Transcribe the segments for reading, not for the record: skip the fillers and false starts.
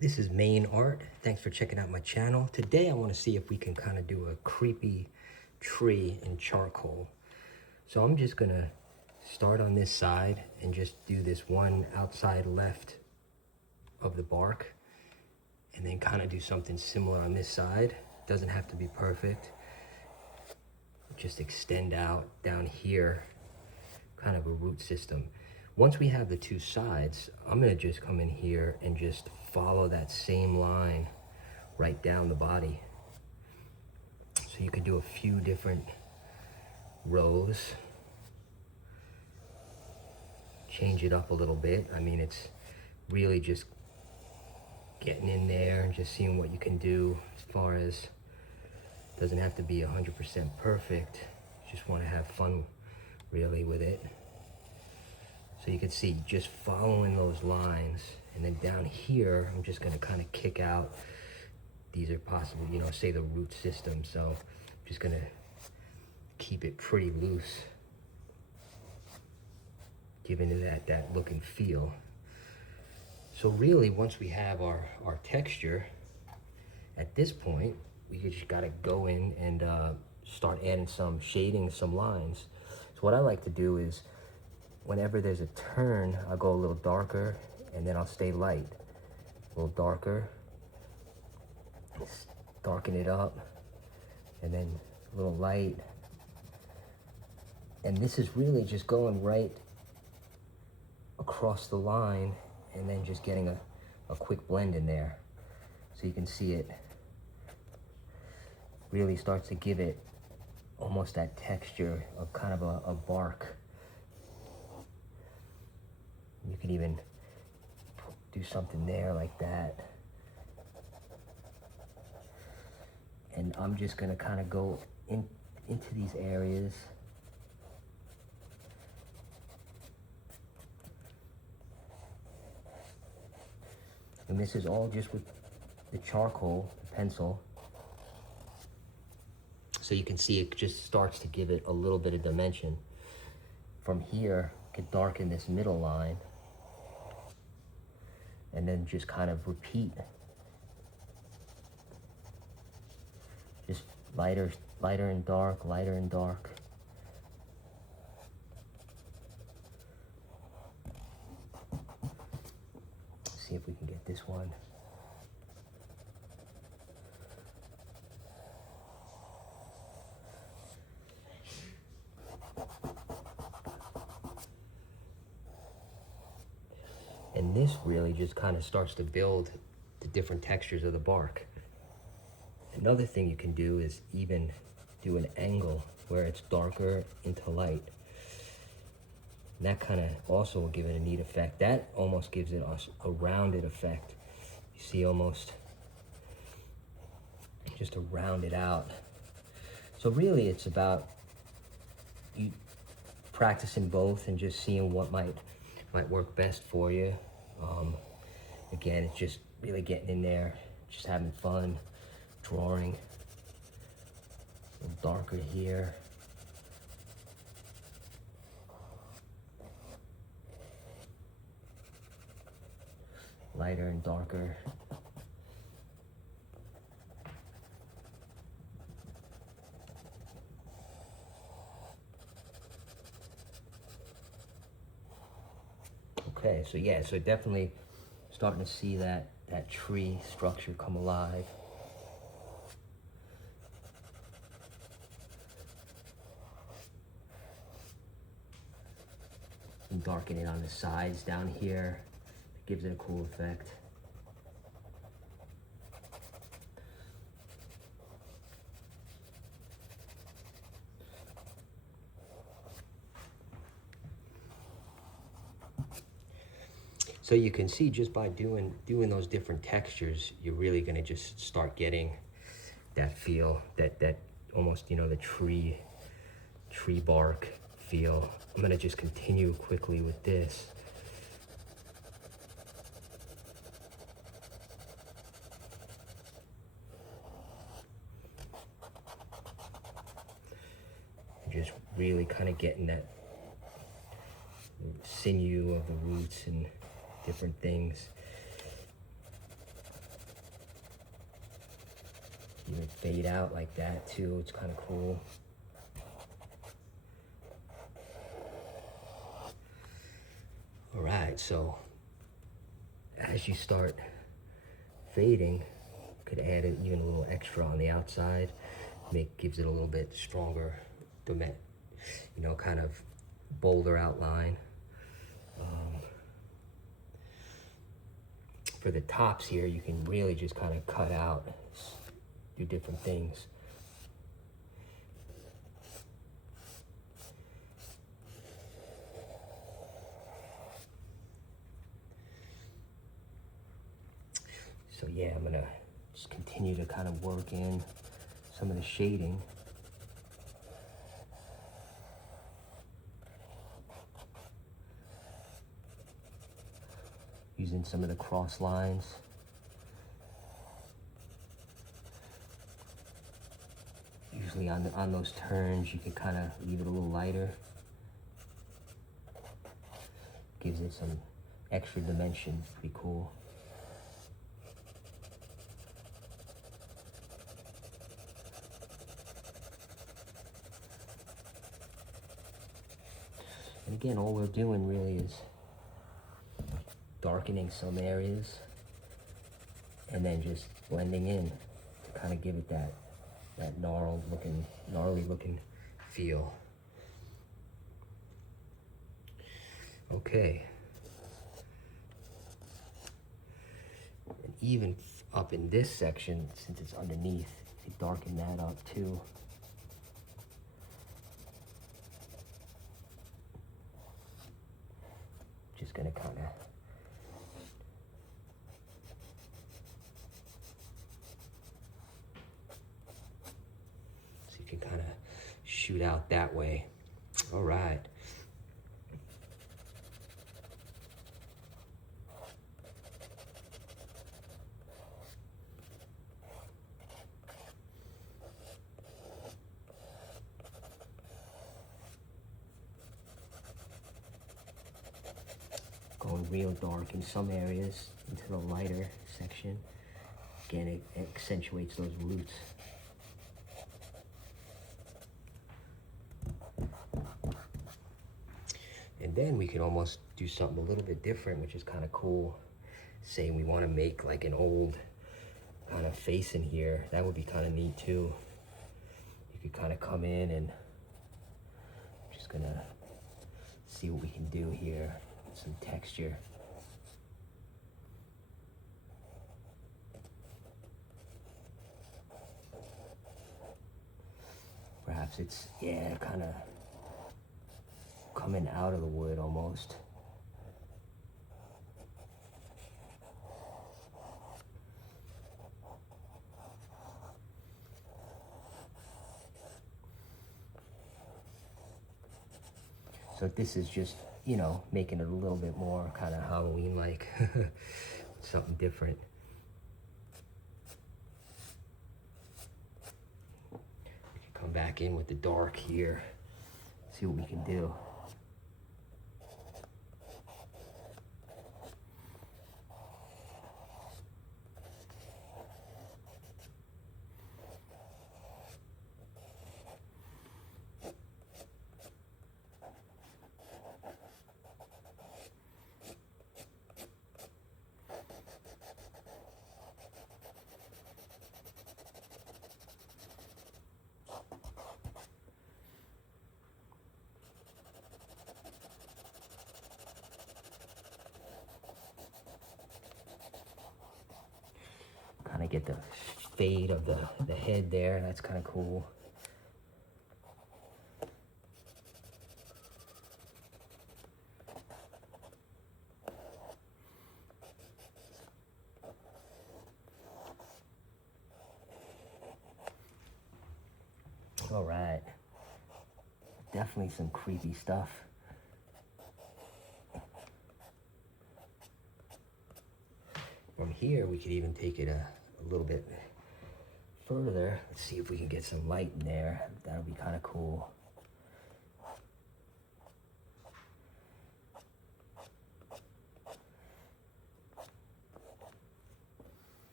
This is Main Art. Thanks for checking out my channel. Today I want to see if we can kind of do a creepy tree in charcoal. So I'm just going to start on this side and just do this one outside left of the bark, and then kind of do something similar on this side. Doesn't have to be perfect. Just extend out down here, kind of a root system. Once we have the two sides, I'm gonna just come in here and just follow that same line right down the body. So you could do a few different rows. Change it up a little bit. I mean, it's really just getting in there and just seeing what you can do as far as, doesn't have to be 100% perfect. Just wanna have fun really with it. So you can see just following those lines, and then down here, I'm just gonna kind of kick out. These are possible, you know, say the root system. So I'm just gonna keep it pretty loose, giving it that look and feel. So really, once we have our texture, at this point, we just gotta go in and start adding some shading, some lines. So what I like to do is, whenever there's a turn, I'll go a little darker, and then I'll stay light. A little darker, darken it up, and then a little light. And this is really just going right across the line, and then just getting a quick blend in there. So you can see it really starts to give it almost that texture of kind of a bark. You could even do something there like that. And I'm just gonna kind of go into these areas. And this is all just with the charcoal pencil. So you can see it just starts to give it a little bit of dimension. From here, I could darken this middle line, and then just kind of repeat. Just lighter and dark, lighter and dark. See if we can get this one. And this really just kind of starts to build the different textures of the bark. Another thing you can do is even do an angle where it's darker into light. And that kind of also will give it a neat effect. That almost gives it a rounded effect. You see, almost just to round it out. So really it's about you practicing both and just seeing what might work best for you. Again, it's just really getting in there, just having fun, drawing. A little darker here. Lighter and darker. Okay, so yeah, so definitely starting to see that tree structure come alive. And darken it on the sides down here. It gives it a cool effect. So you can see just by doing those different textures, you're really gonna just start getting that feel, that almost, you know, the tree bark feel. I'm gonna just continue quickly with this. Just really kind of getting that sinew of the roots and different things. Even fade out like that too. It's kind of cool. All right, so as you start fading, you could add even a little extra on the outside. Gives it a little bit stronger, kind of bolder outline. For the tops here, you can really just kind of cut out, do different things. So yeah, I'm gonna just continue to kind of work in some of the shading. Using some of the cross lines. Usually on those turns, you can kind of leave it a little lighter. Gives it some extra dimension, pretty cool. And again, all we're doing really is darkening some areas and then just blending in to kind of give it that gnarly looking feel. Okay. And even up in this section, since it's underneath, you darken that up too. Just gonna kind of so you can kind of shoot out that way. All right. Going real dark in some areas into the lighter section. Again, it accentuates those roots. And then we can almost do something a little bit different, which is kind of cool. Say we want to make like an old kind of face in here. That would be kind of neat too. You could kind of come in and I'm just gonna see what we can do here. Some texture. Perhaps it's, yeah, kind of coming out of the wood almost. So this is just, making it a little bit more kind of Halloween-like, something different. We can come back in with the dark here, see what we can do. Kind of get the fade of the head there. That's kind of cool. All right. Definitely some creepy stuff. From here, we could even take it a little bit further. Let's see if we can get some light in there. That'll be kind of cool.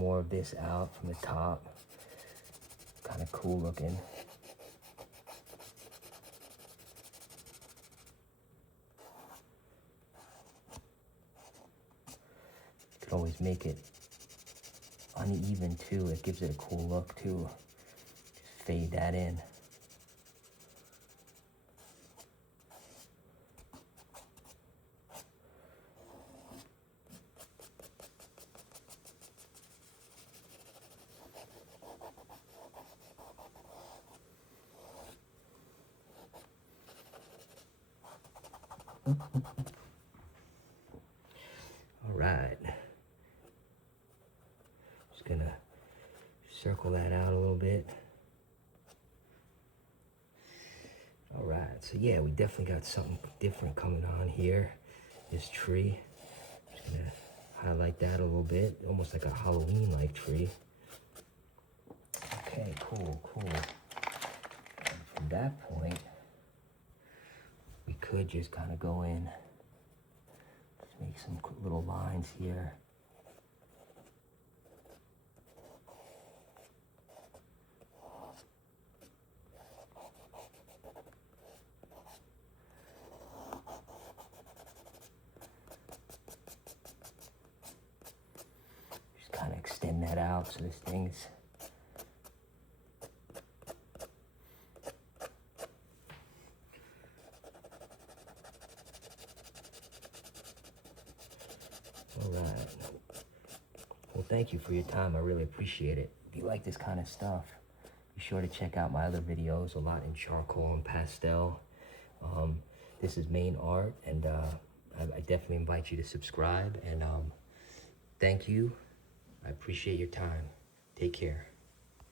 more of this out from the top. Kind of cool looking. Could always make it uneven too. It gives it a cool look too. Just fade that in. All right. Just gonna circle that out a little bit. All right, so yeah, we definitely got something different coming on here. This tree. Just gonna highlight that a little bit, almost like a Halloween-like tree. Okay, cool. And from that point, we could just kind of go in, just make some little lines here. Just kind of extend that out so this thing's all right. Well, thank you for your time. I really appreciate it. If you like this kind of stuff, be sure to check out my other videos, a lot in charcoal and pastel. This is Maine Art, and I definitely invite you to subscribe. And thank you. I appreciate your time. Take care.